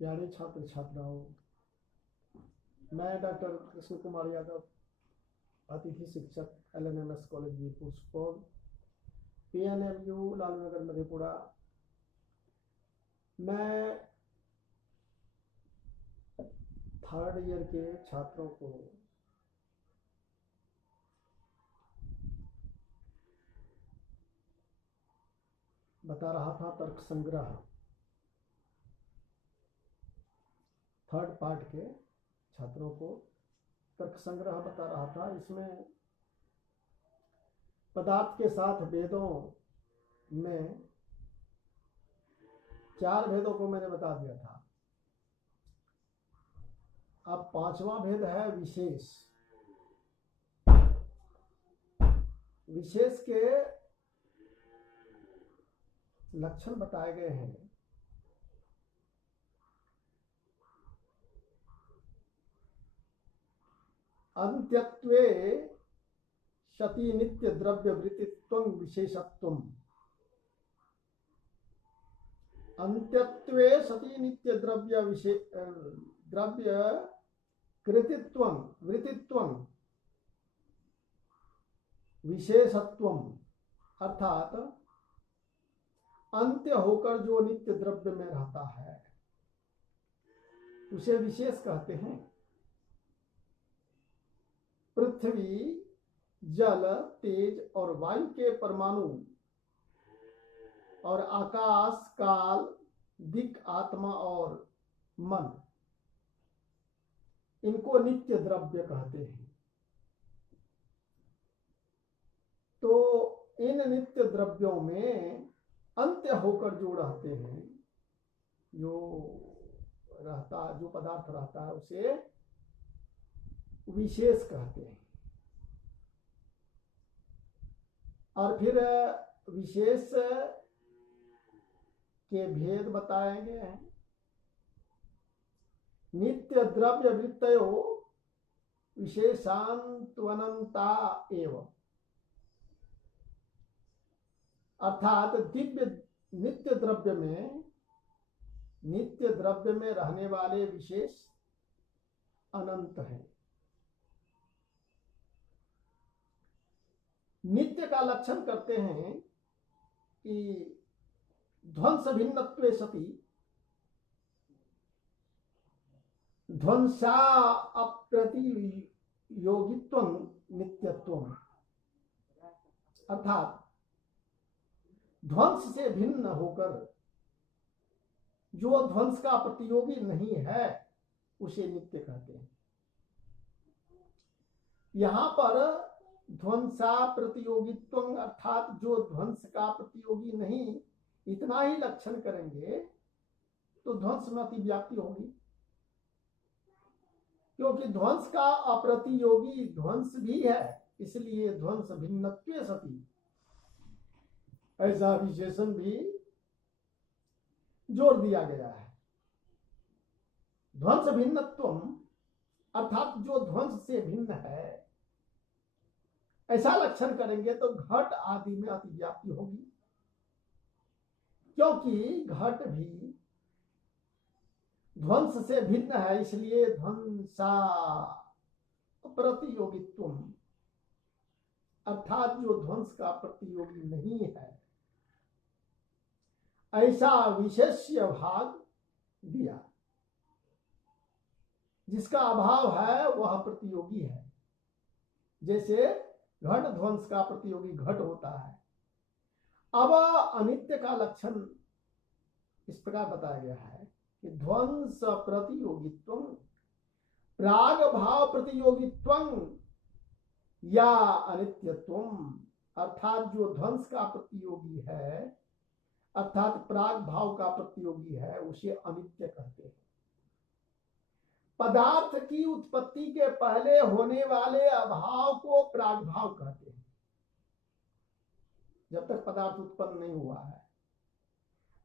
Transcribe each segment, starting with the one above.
प्यारे छात्र छात्राओं, मैं डॉक्टर कृष्ण कुमार यादव, अतिथि शिक्षक LNMS college Virpur Supaul, PNMU Lalnagar Madhepura. मैं 3rd ईयर के छात्रों को बता रहा था तर्क संग्रह 3rd पार्ट के छात्रों को तर्क संग्रह बता रहा था। इसमें पदार्थ के साथ भेदों में 4 भेदों को मैंने बता दिया था। अब 5वां भेद है विशेष। विशेष के लक्षण बताए गए हैं। अंत्यत्वे सति नित्य द्रव्य वृत्तित्वं विशेषत्वम्। अंत्यत्वे सति नित्य द्रव्य कृतित्वं वृत्तित्वं विशेषत्वम्, अर्थात अंत्य होकर जो नित्य द्रव्य में रहता है उसे विशेष कहते हैं। पृथ्वी, जल, तेज और वायु के परमाणु और आकाश, काल, दिक्, आत्मा और मन, इनको नित्य द्रव्य कहते हैं। तो इन नित्य द्रव्यों में अंत्य होकर जो रहते हैं, जो पदार्थ रहता है उसे विशेष कहते हैं। और फिर विशेष के भेद बताए गए हैं। नित्य द्रव्य वृत्तयो विशेषान्त्वनन्ता एव, अर्थात दिव्य नित्य द्रव्य में रहने वाले विशेष अनंत हैं। नित्य का लक्षण करते हैं कि ध्वंस भिन्नत्वे सति ध्वंसा अप्रतियोगित्वं नित्यत्वम्, अर्थात ध्वंस से भिन्न होकर जो ध्वंस का प्रतियोगी नहीं है उसे नित्य कहते हैं। यहां पर ध्वंसा प्रतियोगित्वं अर्थात जो ध्वंस का प्रतियोगी नहीं, इतना ही लक्षण करेंगे तो ध्वंस में अतिव्याप्ति होगी, क्योंकि ध्वंस का अप्रतियोगी ध्वंस भी है, इसलिए ध्वंस भिन्नत्वे सति ऐसा विशेषण भी जोड़ दिया गया है। ध्वंस भिन्नत्वम अर्थात जो ध्वंस से भिन्न है, ऐसा लक्षण करेंगे तो घट आदि में अतिव्याप्ति होगी, क्योंकि घट भी ध्वंस से भिन्न है, इसलिए ध्वंसा प्रतियोगित्वम अर्थात जो ध्वंस का प्रतियोगी नहीं है, ऐसा विशेष्य भाग दिया। जिसका अभाव है वह प्रतियोगी है। जैसे घट ध्वंस का प्रतियोगी घट होता है। अब अनित्य का लक्षण इस प्रकार बताया गया है कि ध्वंस प्रतियोगित्वं प्राग भाव प्रतियोगित्वं या अनित्यत्वम, अर्थात जो ध्वंस का प्रतियोगी है अर्थात प्राग भाव का प्रतियोगी है उसे अनित्य कहते हैं। पदार्थ की उत्पत्ति के पहले होने वाले अभाव को प्राग भाव कहते हैं। जब तक पदार्थ उत्पन्न नहीं हुआ है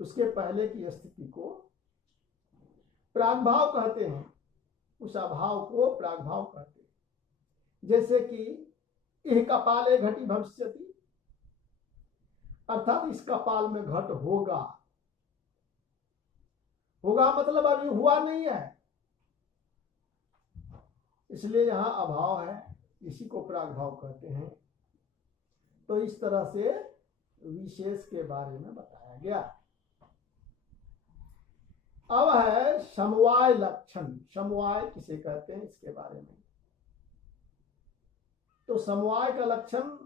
उसके पहले की स्थिति को प्राग भाव कहते हैं, उस अभाव को प्राग भाव कहते हैं। जैसे कि इह कपाले घटी भविष्यति, अर्थात इस कपाल में घट होगा, होगा मतलब अभी हुआ नहीं है, इसलिए यहां अभाव है, इसी को प्रागभाव कहते हैं। तो इस तरह से विशेष के बारे में बताया गया। अब है समवाय लक्षण। समवाय किसे कहते हैं इसके बारे में। तो समवाय का लक्षण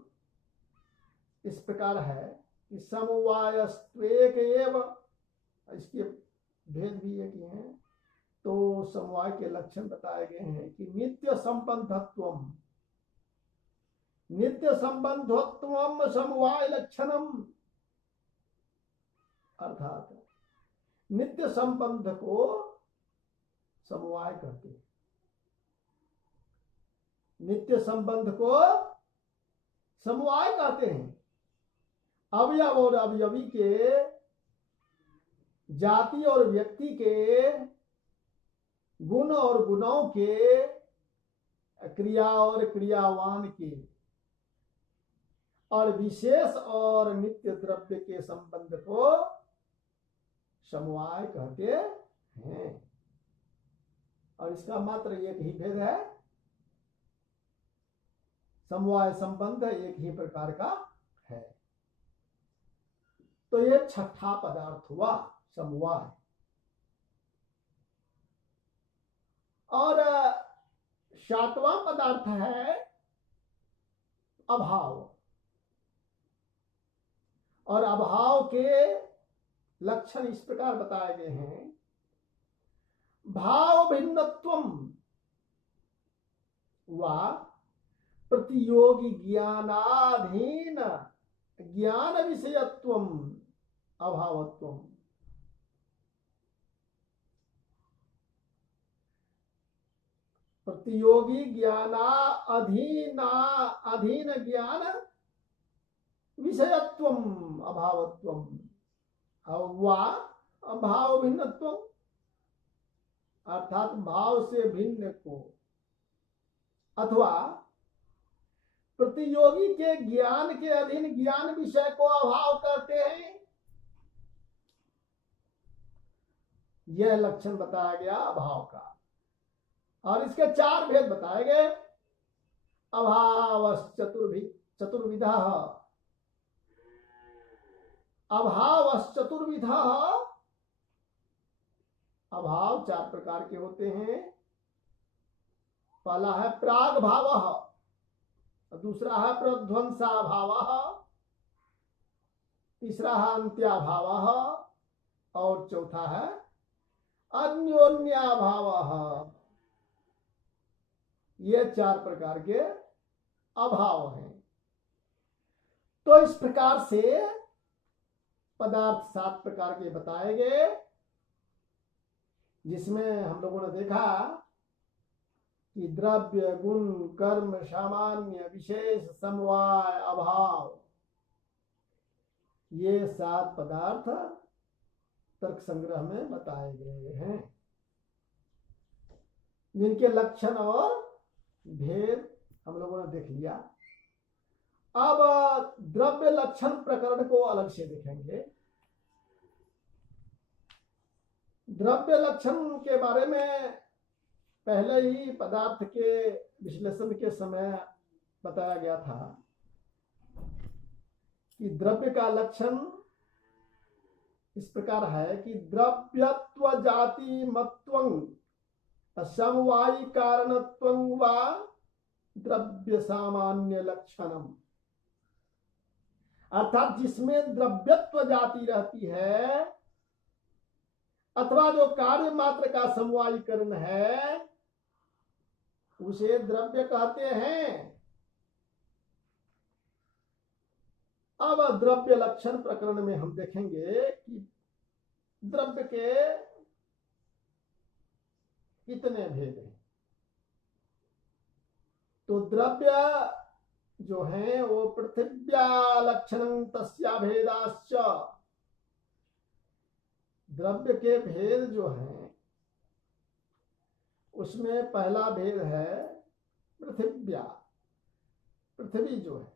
इस प्रकार है कि समवायस्त्वेक एव, इसके भेद भी एक ही हैं। तो समवाय के लक्षण बताए गए हैं कि नित्य संबंधत्वम, नित्य संबंधत्वम समवाय लक्षणम, अर्थात नित्य संबंध को समवाय कहते हैं। नित्य संबंध को समवाय कहते हैं। अवयव और अवयवी के, जाति और व्यक्ति के, गुण और गुणों के, क्रिया और क्रियावान के, और विशेष और नित्य द्रव्य के संबंध को समवाय कहते हैं। और इसका मात्र एक ही भेद है, समवाय संबंध एक ही प्रकार का है। तो ये छठा पदार्थ हुआ समवाय। और सातवां पदार्थ है अभाव। और अभाव के लक्षण इस प्रकार बताए गए हैं। भाव भिन्नत्वम वा प्रतियोगी ज्ञानाधीन ज्ञान विषयत्वम अभावत्वम। प्रतियोगी ज्ञाना अधीन ज्ञान विषयत्वम अभावत्वम वा भाव भिन्नत्वम, अर्थात भाव से भिन्न को अथवा प्रतियोगी के ज्ञान के अधीन ज्ञान विषय को अभाव कहते हैं। यह लक्षण बताया गया अभाव का। और इसके चार भेद बताए गए। अभाव चतुर्विधा, अभाव चतुर्विधा, अभाव चार प्रकार के होते हैं। पहला है प्राग भाव, दूसरा है प्रध्वंसा भाव, तीसरा है अंत्या भाव, और चौथा है अन्योन्या भाव। ये चार प्रकार के अभाव हैं। तो इस प्रकार से पदार्थ सात प्रकार के बताए गए, जिसमें हम लोगों ने देखा कि द्रव्य, गुण, कर्म, सामान्य, विशेष, समवाय, अभाव, ये सात पदार्थ तर्क संग्रह में बताए गए हैं, जिनके लक्षण और भेद हम लोगों ने देख लिया। अब द्रव्य लक्षण प्रकरण को अलग से देखेंगे। द्रव्य लक्षण के बारे में पहले ही पदार्थ के विश्लेषण के समय बताया गया था कि द्रव्य का लक्षण इस प्रकार है कि द्रव्यत्व जाति मत्वं समवायी कारणत्वं वा द्रव्य सामान्य लक्षणम, अर्थात जिसमें द्रव्यत्व जाति रहती है अथवा जो कार्य मात्र का समवायीकरण है उसे द्रव्य कहते हैं। अब द्रव्य लक्षण प्रकरण में हम देखेंगे कि द्रव्य के कितने भेद हैं। तो द्रव्य जो है वो पृथिव्या लक्षणं तस्या भेदाश्च, द्रव्य के भेद जो हैं उसमें पहला भेद है पृथिव्या, पृथ्वी जो है।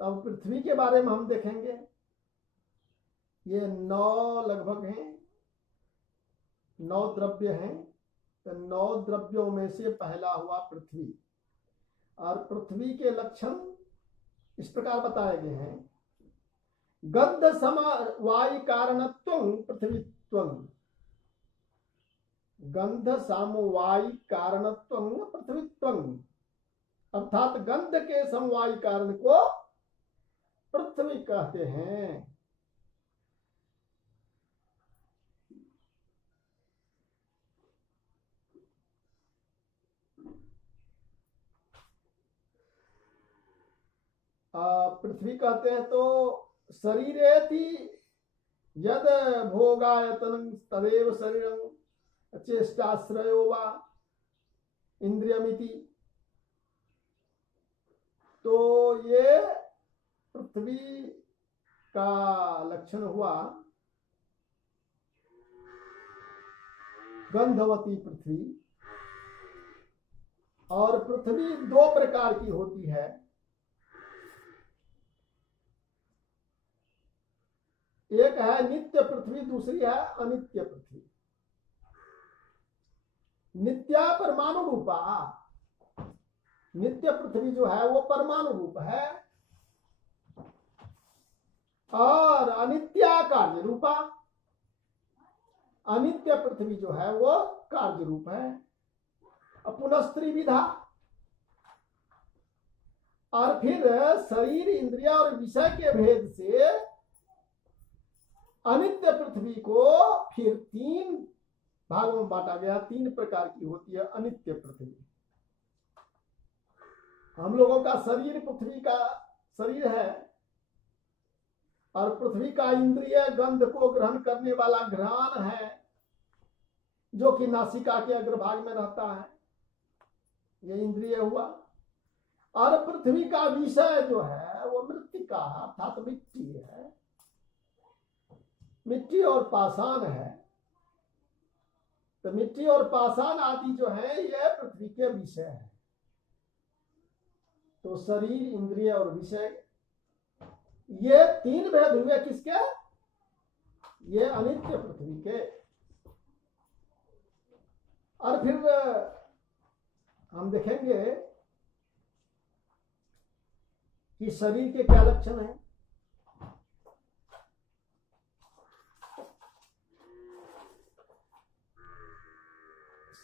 तब पृथ्वी के बारे में हम देखेंगे। ये 9 लगभग हैं, 9 द्रव्य हैं, तो 9 द्रव्यों में से पहला हुआ पृथ्वी। और पृथ्वी के लक्षण इस प्रकार बताए गए हैं। गंध समवायि कारणत्वं पृथ्वीत्वं, गंध समवायि कारणत्वं पृथ्वीत्वं, अर्थात गंध के समवायी कारण को पृथ्वी कहते हैं। पृथ्वी कहते हैं तो शरीरेति यद भोगायतनं तदेव शरीरं चेष्टाश्रयो वा इंद्रियमिति। तो ये पृथ्वी का लक्षण हुआ। गंधवती पृथ्वी। और पृथ्वी 2 प्रकार की होती है। एक है नित्य पृथ्वी, दूसरी है अनित्य पृथ्वी। नित्या परमाणु रूपा, नित्य पृथ्वी जो है वो परमाणु रूप है, और अनित्या कार्य रूपा, अनित्य पृथ्वी जो है वो कार्य रूप है। पुनस्त्री विधा। और फिर शरीर, इंद्रिय और विषय के भेद से अनित्य पृथ्वी को फिर 3 भागों में बांटा गया। 3 प्रकार की होती है अनित्य पृथ्वी। हम लोगों का शरीर पृथ्वी का शरीर है, और पृथ्वी का इंद्रिय गंध को ग्रहण करने वाला घ्राण है, जो कि नासिका के अग्रभाग में रहता है, ये इंद्रिय हुआ। और पृथ्वी का विषय जो है वो मृत्तिका अर्थात मिट्टी है, मिट्टी और पाषाण है। तो मिट्टी और पाषाण आदि जो है ये पृथ्वी के विषय है। तो शरीर, इंद्रिय और विषय, ये 3 भेद हुए किसके? ये अनित्य पृथ्वी के। और फिर हम देखेंगे कि शरीर के क्या लक्षण हैं।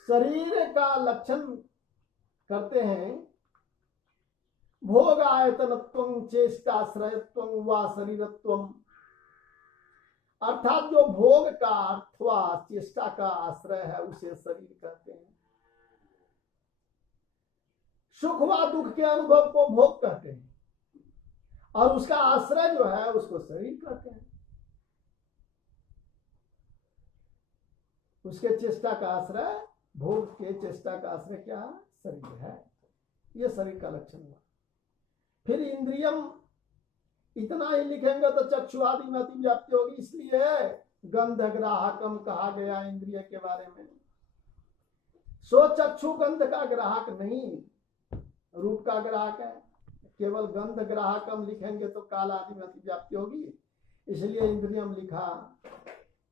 शरीर का लक्षण करते हैं भोग आयतनत्वं चेष्टाश्रयत्वं वा शरीरत्वं, अर्थात जो भोग का अथवा चेष्टा का आश्रय है उसे शरीर कहते हैं। सुख व दुख के अनुभव को भोग कहते हैं, और उसका आश्रय जो है उसको शरीर कहते हैं। उसके चेष्टा का आश्रय, भोग के चेष्टा का आश्रय क्या है? शरीर है। यह शरीर का लक्षण हुआ। फिर इंद्रियम, इतना ही लिखेंगे तो चक्षु आदि में अति व्याप्ति होगी, इसलिए गंध ग्राहकम कहा गया इंद्रिय के बारे में। सो चक्षु गंध का ग्राहक नहीं, रूप का ग्राहक है। केवल गंध ग्राहकम लिखेंगे तो काल आदि में अति व्याप्ति होगी, इसलिए इंद्रियम लिखा।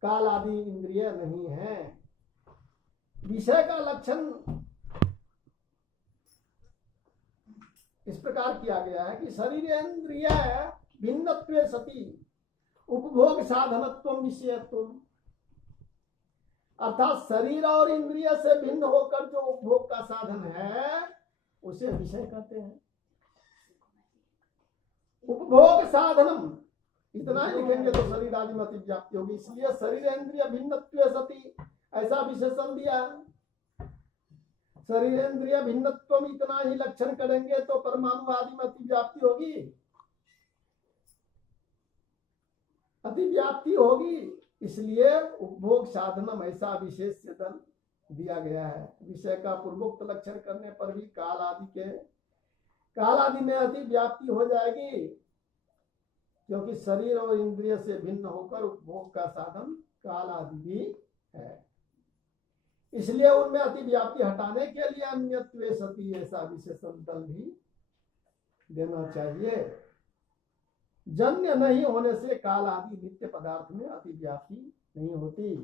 काल आदि इंद्रिय नहीं है। विषय का लक्षण इस प्रकार किया गया है कि शरीर इंद्रिय भिन्नत्वे सति उपभोग साधनत्वं विषयत्वं, अर्थात शरीर और इंद्रिय से भिन्न होकर जो उपभोग का साधन है उसे विषय कहते हैं। उपभोग साधनम, इतना ही लिखेंगे तो शरीर आदि में अति व्याप्ति होगी, इसलिए शरीर इंद्रिय भिन्नत्वे सति ऐसा विशेषण दिया। शरीर इंद्रिय भिन्नत्व, इतना ही लक्षण करेंगे तो परमाणु आदि में अति व्याप्ति होगी, अति व्याप्ति होगी। इसलिए उपभोग साधनम ऐसा विशेष चेतन दिया गया है। विषय का पूर्वोक्त लक्षण करने पर भी काल आदि में अति व्याप्ति हो जाएगी, क्योंकि शरीर और इंद्रिय से भिन्न होकर उपभोग का साधन काल आदि भी है। इसलिए उनमें अति व्याप्ति हटाने के लिए अन्यत्वे सति ऐसा विशेषण दल भी देना चाहिए। जन्य नहीं होने से काल आदि नित्य पदार्थ में अति व्याप्ति नहीं होती।